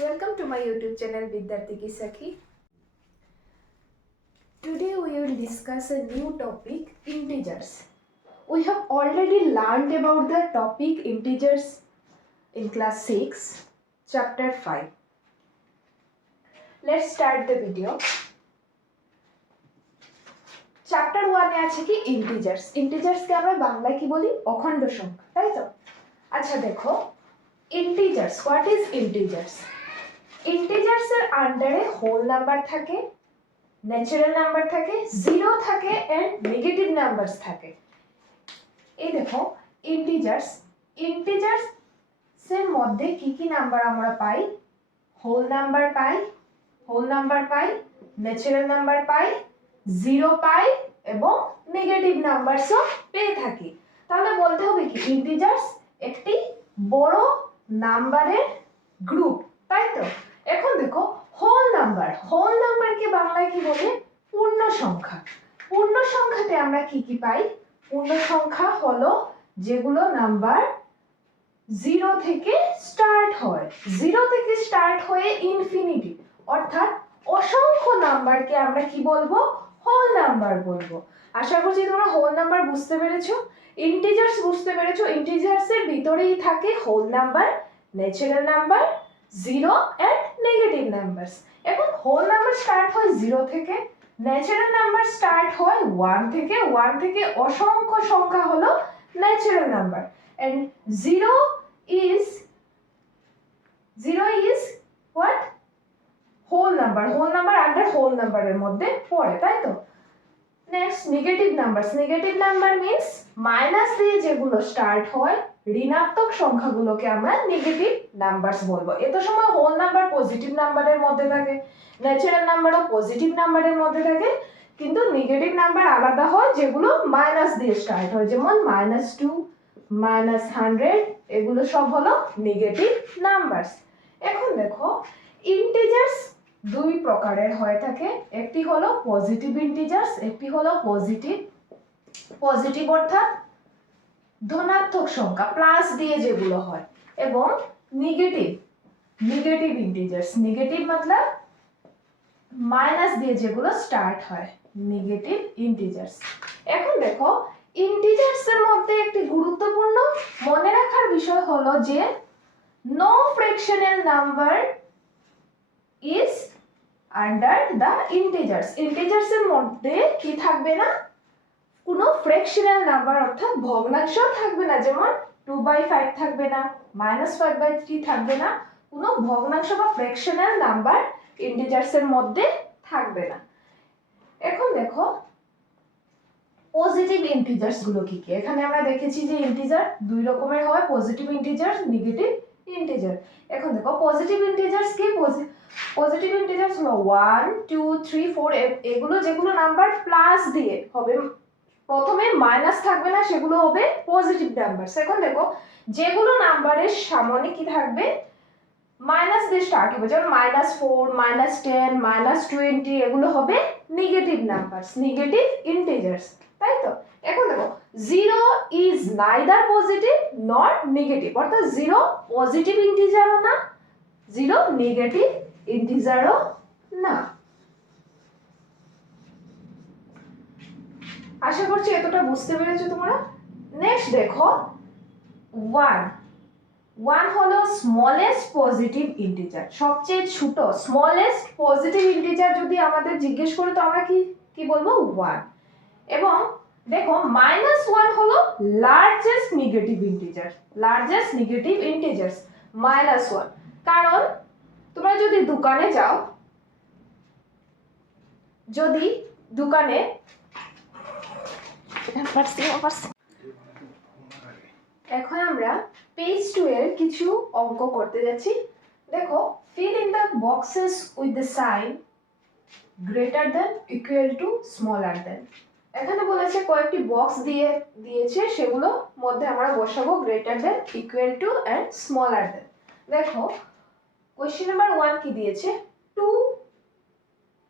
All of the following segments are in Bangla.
Welcome to my YouTube channel Vidyarthi Ki Sakhi. Today we will discuss a new topic, integers. We have already learned about the topic integers in class 6, chapter 5. Let's start the video. Chapter 1 এ আছে কি integers. Integers কে আমরা বাংলায় কি বলি? অখণ্ড সংখ্যা, তাই তো? আচ্ছা দেখো, integers, what is integers? Integers এর আন্ডারে হোল নাম্বার থাকে, ন্যাচারাল নাম্বার থাকে, জিরো থাকে এন্ড নেগেটিভ নাম্বারস থাকে। এই দেখো ইন্টিজার্স এর মধ্যে কি কি নাম্বার আমরা পাই? হোল নাম্বার পাই, ন্যাচারাল নাম্বার পাই, জিরো পাই এবং নেগেটিভ নাম্বারসও পেয়ে থাকি। তাহলে বলতে হবে কি ইন্টিজার্স একটি বড় নাম্বারের গ্রুপ, তাই তো? এখন দেখো হোল নাম্বারকে বাংলায় কি বলে? পূর্ণ সংখ্যা। পূর্ণ সংখ্যাতে আমরা কি কি পাই? পূর্ণ সংখ্যা হলো যেগুলো নাম্বার জিরো থেকে স্টার্ট হয়ে ইনফিনিটি অর্থাৎ অসংখ্য নাম্বারকে আমরা কি বলবো? হোল নাম্বার বলবো। আশা করছি তোমরা হোল নাম্বার বুঝতে পেরেছো, ইন্টিজার্স বুঝতে পেরেছো। ইন্টিজার্স এর ভিতরেই থাকে whole number, natural number, zero and negative numbers. এখন হোল নাম্বার স্টার্ট হয় জিরো থেকে, ন্যাচারাল নাম্বার স্টার্ট হয় ওয়ান থেকে অসংখ্য সংখ্যা হলো natural number and zero is what? Whole number under whole নাম্বারের মধ্যে পড়ে, তাই তো? Next negative number means minus দিয়ে যেগুলো স্টার্ট হয়, ঋণাত্মক সংখ্যাগুলোকে আমরা নেগেটিভ নাম্বারস বলবো। এত সময় হোল নাম্বার পজিটিভ নাম্বারের মধ্যে থাকে, ন্যাচারাল নাম্বারও পজিটিভ নাম্বারের মধ্যে থাকে, কিন্তু নেগেটিভ নাম্বার আলাদা হয় যেগুলো মাইনাস দিয়ে স্টার্ট হয়, যেমন -2, -100, এগুলো সব হলো নেগেটিভ নাম্বারস। এখন দেখো ইন্টিজার্স দুই প্রকারের হয়ে থাকে, একটি হলো পজিটিভ ইন্টিজার্স, একটি হলো পজিটিভ অর্থাৎ ধনাত্মক সংখ্যা প্লাস দিয়ে যেগুলো হয়, এবং নেগেটিভ ইন্টিজার্স। নেগেটিভ मतलब মাইনাস দিয়ে যেগুলো স্টার্ট হয়, নেগেটিভ ইন্টিজার্স। এখন দেখো ইন্টিজার্স এর মধ্যে একটি গুরুত্বপূর্ণ মনে রাখার বিষয় হলো যে no fractional number is under the integers. Integers এর মধ্যে কি থাকবে না? কোনো ফ্র্যাকশনাল নাম্বার অর্থাৎ ভগ্নাংশ থাকবে না, যেমন 2/5 থাকবে না, -5/3 থাকবে না, কোনো ভগ্নাংশ বা ফ্র্যাকশনাল নাম্বার ইন্টিজার্স এর মধ্যে থাকবে না। এখন দেখো পজিটিভ ইন্টিজার্স গুলো কি কি? এখানে আমরা দেখেছি যে ইন্টিজার দুই রকমের হয়, পজিটিভ ইন্টিজার, নেগেটিভ ইন্টিজার। এখন দেখো পজিটিভ ইন্টিজার্স কি? পজিটিভ ইন্টিজার্স হলো 1, 2, 3, 4 এগুলো যেগুলো নাম্বার প্লাস দিয়ে হবে, প্রথমে মাইনাস থাকবে না, সেগুলো হবে পজিটিভ নাম্বার। এখন দেখো যেগুলো নাম্বারের সামনে কি থাকবে? মাইনাস দিয়ে স্টার্ট হবে, যেমন -4, -10, -20, এগুলো হবে নেগেটিভ নাম্বারস, নেগেটিভ ইন্টিজার্স, তাই তো? এখন দেখো zero is neither positive not negative, অর্থাৎ জিরো পজিটিভ ইন্টিজারও না, জিরো নেগেটিভ ইন্টিজারও না। আশা করছি এতটা বুঝতে পেরেছো তোমরা। নেক্সট দেখো 1 হলো স্মলেস্ট পজিটিভ ইন্টিজার, সবচেয়ে ছোট স্মলেস্ট পজিটিভ ইন্টিজার যদি আমাদের জিজ্ঞেস করে তো আমরা কি বলবো? 1। এবং দেখো -1 হলো লার্জেস্ট নেগেটিভ ইন্টিজার, -1। কারণ তোমরা যদি দোকানে যাও, এখন আমরা পেজ 2 এর কিছু অঙ্ক করতে যাচ্ছি। দেখো fill in the boxes with the sign greater than, equal to, smaller than। এখানে বলেছে কয়েকটি বক্স দিয়েছে, সেগুলো মধ্যে আমরা বসাবো greater than, equal to and smaller than। দেখো কোশ্চেন নাম্বার 1 কি দিয়েছে? 2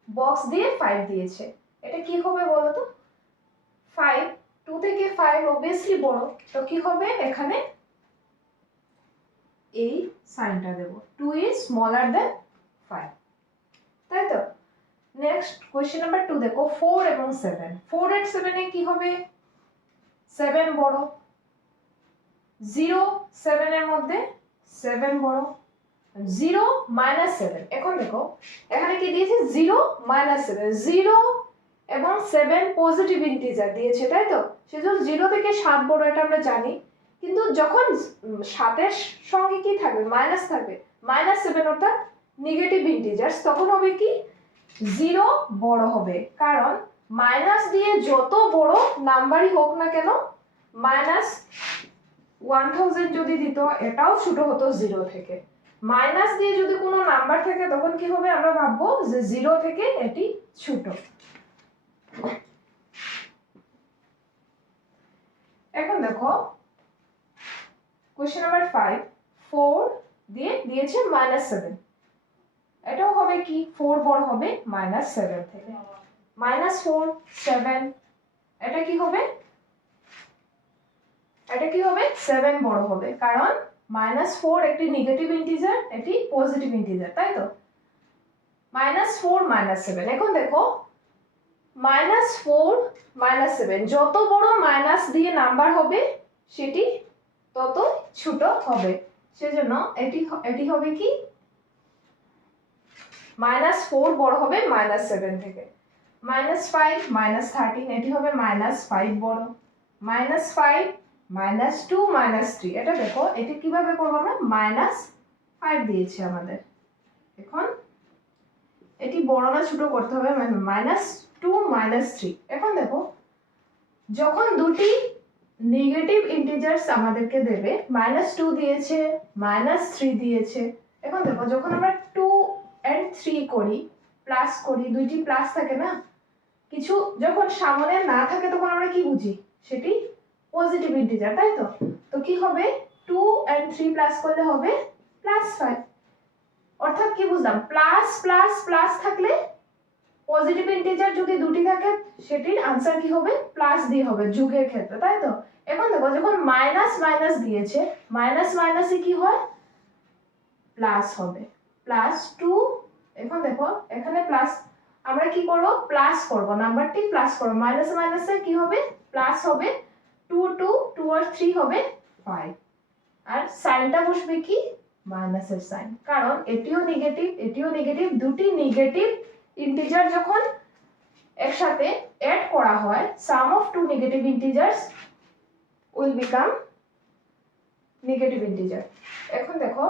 বক্স দিয়ে 5 দিয়েছে। এটা কি হবে বলো তো? 5, 2 থেকে 5 obviously বড়, তো কি হবে? এখানে এই সাইনটা দেব, 2 is smaller than 5, তাই তো। নেক্সট কোশ্চেন নাম্বার 2 দেখো, 4 এবং 7, 4 আর 7 এ কি হবে, 7 বড়, 0 7 এর মধ্যে 7 বড়, 0 মাইনাস 7। এখন দেখো এখানে কি দিয়েছে, 0 মাইনাস 7, 0 এবং 7 পজিটিভ ইন্টিজার দিয়েছে, তাই তো। সেজন্য 0 থেকে 7 বড়, এটা আমরা জানি। কিন্তু যখন 7 এর সঙ্গে কি থাকবে, মাইনাস থাকবে, মাইনাস 7 অর্থাৎ নেগেটিভ ইন্টিজার্স, তখন হবে কি 0 বড় হবে। কারণ মাইনাস দিয়ে যত বড় নাম্বারই হোক না কেন, মাইনাস 1000 যদি দিত এটাও ছোট হতো 0 থেকে। মাইনাস দিয়ে যদি কোনো নাম্বার থাকে তখন কি হবে, আমরা ভাববো যে 0 থেকে এটি ছোট। এখন দেখো কোশ্চেন নাম্বার 5, 4 দিয়ে দিয়েছে -7, এটাও হবে কি 4 বড় হবে -7 থেকে, -4 7, এটা কি হবে, এটা কি হবে 7 বড় হবে, কারণ -4 একটি নেগেটিভ ইন্টিজার, এটি পজিটিভ ইন্টিজার, তাই তো। -4 -7, এখন দেখো -4 -7, যত বড় মাইনাস দিয়ে নাম্বার হবে সেটি তত ছোট হবে। সেজন্য এটি হবে কি -4 বড় হবে -7 থেকে। -5 -13, এটি হবে -5 বড়, -5 -2 -3, এটা দেখো এটি কিভাবে করব আমরা, -5 দিয়েছি আমাদের, এখন এটি বড় না ছোট করতে হবে, -2 -3। এখন দেখো যখন দুটি নেগেটিভ ইন্টিজার্স আমাদেরকে দেবে, -2 দিয়েছে, -3 দিয়েছে, এখন দেখো যখন আমরা 2 and 3 করি, প্লাস করি, দুইটি প্লাস থাকে না, কিছু যখন সামনে না থাকে তখন আমরা কি বুঝি, সেটি পজিটিভ ইন্টিজার, তাই তো। তো কি হবে, 2 and 3 প্লাস করলে হবে +5, অর্থাৎ কি বুঝলাম, প্লাস প্লাস প্লাস থাকলে পজিটিভ ইন্টিজার যদি দুটি থাকে সেটির আনসার কি হবে, প্লাস দিয়ে হবে যোগের ক্ষেত্রে, তাই তো। এখন দেখো যখন মাইনাস মাইনাস দিয়েছে, মাইনাস মাইনাসে কি হয়, প্লাস হবে, +2। এখন দেখো এখানে প্লাস, আমরা কি করব, প্লাস করব, নাম্বারটি প্লাস করব, মাইনাস মাইনাসে কি হবে, প্লাস হবে, 2 আর 3 হবে 5, আর সাইনটা বসবে কি মাইনাসের সাইন, কারণ এটিও নেগেটিভ, দুটি নেগেটিভ ইন্টিজার যখন একসাথে অ্যাড করা হয়, sum of two negative integers will become negative integer. এখন দেখো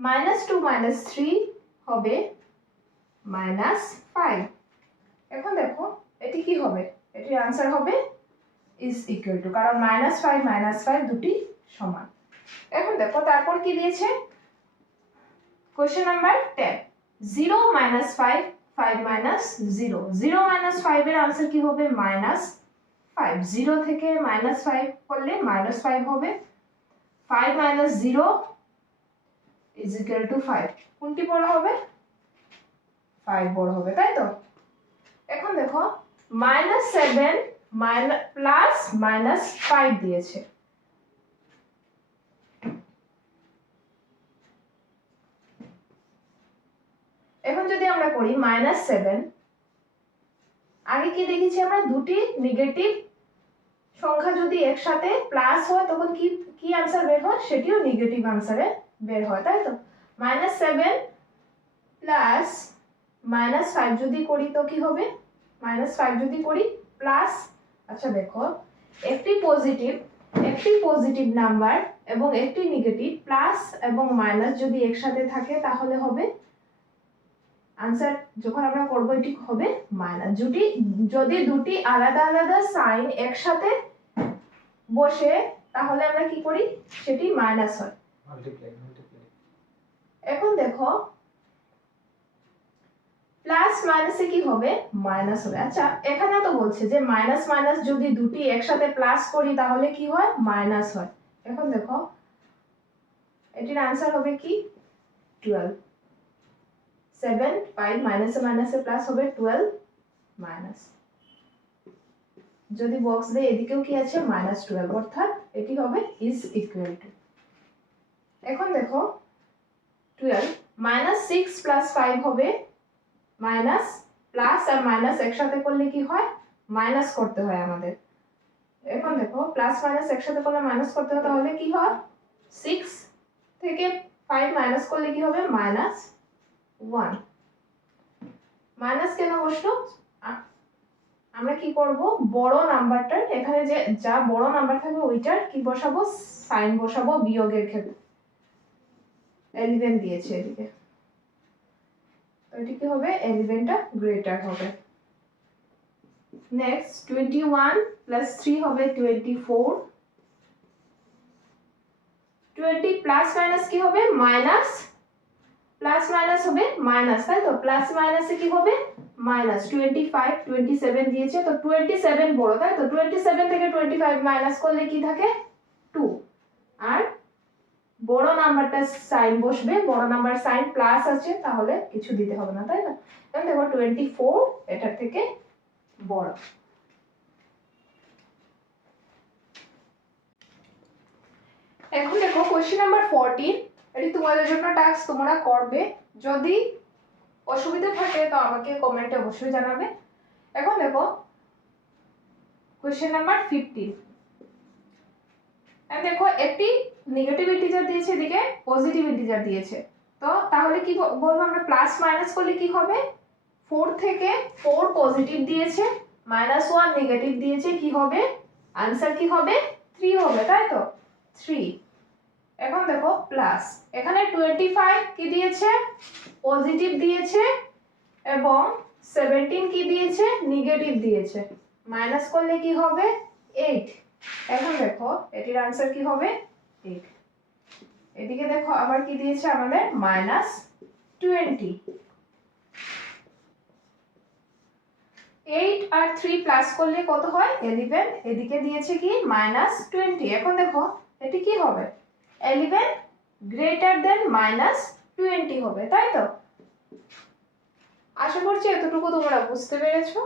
-2 -3 হবে -5। এখন দেখো এটি কি হবে, এটির আনসার হবে ইজ ইকুয়াল টু, কারণ -5 -5 দুটি সমান। এখন দেখো তারপর কি দিয়েছে, কোশ্চেন নাম্বার 10, 0 -5 5 -0, 0 -5 এর আনসার কি হবে, -5, 0 থেকে -5 করলে -5 হবে, 5 -0 is equal to 5, কোনটি বড় হবে, 5 বড় হবে, তাই তো। এখন দেখো -7 প্লাস -5 দিয়েছে, এখন যদি আমরা করি -7, আগে কি দেখেছি আমরা, দুটি নেগেটিভ সংখ্যা যদি একসাথে প্লাস হয় তখন কি কি आंसर বের হয়, সেটিও নেগেটিভ আনসারে বের হয়, তাই তো। -7 প্লাস -5 যদি করি তো কি হবে, -5 যদি করি প্লাস, আচ্ছা দেখো একটি পজিটিভ নাম্বার এবং একটি নেগেটিভ, প্লাস এবং মাইনাস যদি একসাথে থাকে তাহলে হবে আনসার, যখন আমরা করব এটি হবে মাইনাস। যদি দুটি আলাদা আলাদা সাইন একসাথে বসে তাহলে আমরা কি করি, সেটি মাইনাস হয়, মাল্টিপ্লাই। এখন দেখো প্লাস মাইনাসে কি হবে, মাইনাস হবে। আচ্ছা এখানে তো বলছে যে মাইনাস মাইনাস যদি দুটি একসাথে প্লাস করি তাহলে কি হয়, মাইনাস হয়। এখন দেখো এটির आंसर হবে কি 12, 7 5 মাইনাসে মাইনাসে প্লাস হবে 12 মাইনাস, যদি বক্স দেয় এদিকেও কি আছে -12, অর্থাৎ এটি হবে ইজ ইকুয়াল টু। এখন দেখো 12 মাইনাস 6 প্লাস 5 হবে মাইনাস, প্লাস আর মাইনাস একসাথে করলে কি হয়, মাইনাস করতে হয় আমাদের। এখন দেখো প্লাস মাইনাস একসাথে করলে মাইনাস করতে হয়, তাহলে কি হয় 6 থেকে 5 মাইনাস করলে কি হবে মাইনাস 1। মাইনাস কেন বসলো, আমরা কি করব বড় নাম্বারটার এখানে যে যা বড় নাম্বার থাকবে ওইটার কি বসাবো, সাইন বসাবো বিয়োগের ক্ষেত্রে। 11 দিয়েছে এদিকে, তো এটি কি হবে 11টা গ্রেটার হবে। নেক্সট 21 প্লাস 3 হবে 24, 20 প্লাস মাইনাস কি হবে মাইনাস, প্লাস মাইনাস হবে মাইনাস, তাই তো প্লাস মাইনাসে কি হবে মাইনাস। 25 27 দিয়েছে, তো 27 বড়, তাই তো 27 থেকে 25 মাইনাস করলে কি থাকে 2, আর বড় নাম্বারটা সাইন বসবে, বড় নাম্বার সাইন প্লাস আছে তাহলে কিছু দিতে হবে না, তাই না। তাহলে দেখো 24 এটার থেকে বড়। এখন দেখো কোশ্চেন নাম্বার 14, এটি তোমাদের জন্য টাস্ক, তোমরা করবে, যদি অসুবিধা থাকে তো আমাকে কমেন্টে অবশ্যই জানাবে। এখন দেখো কোশ্চেন নাম্বার 15, দেখো একটি নেগেটিভ ইন্টিজার দিয়েছে, এদিকে পজিটিভ ইন্টিজার দিয়েছে, তো তাহলে কি বলবো আমরা, প্লাস মাইনাস করলে কি হবে 4 থেকে 4 পজিটিভ দিয়েছে, -1 নেগেটিভ দিয়েছে, কি হবে आंसर কি হবে 3 হবে, তাই তো 3। এখন দেখো প্লাস, এখানে 25 কি দিয়েছে পজিটিভ দিয়েছে এবং 17 কি দিয়েছে নেগেটিভ দিয়েছে, মাইনাস করলে কি হবে 8। এখন দেখো এটির आंसर কি হবে 8। এদিকে দেখো আবার কি দিয়েছে আমাদের -20। 8 আর 3 প্লাস করলে কত হয় 11, এদিকে দিয়েছে কি -20। এখন দেখো এটি কি হবে 11 গ্রেটার দেন -20 হবে, তাই তো। আশা করছি এতটুকু তোমরা বুঝতে পেরেছো।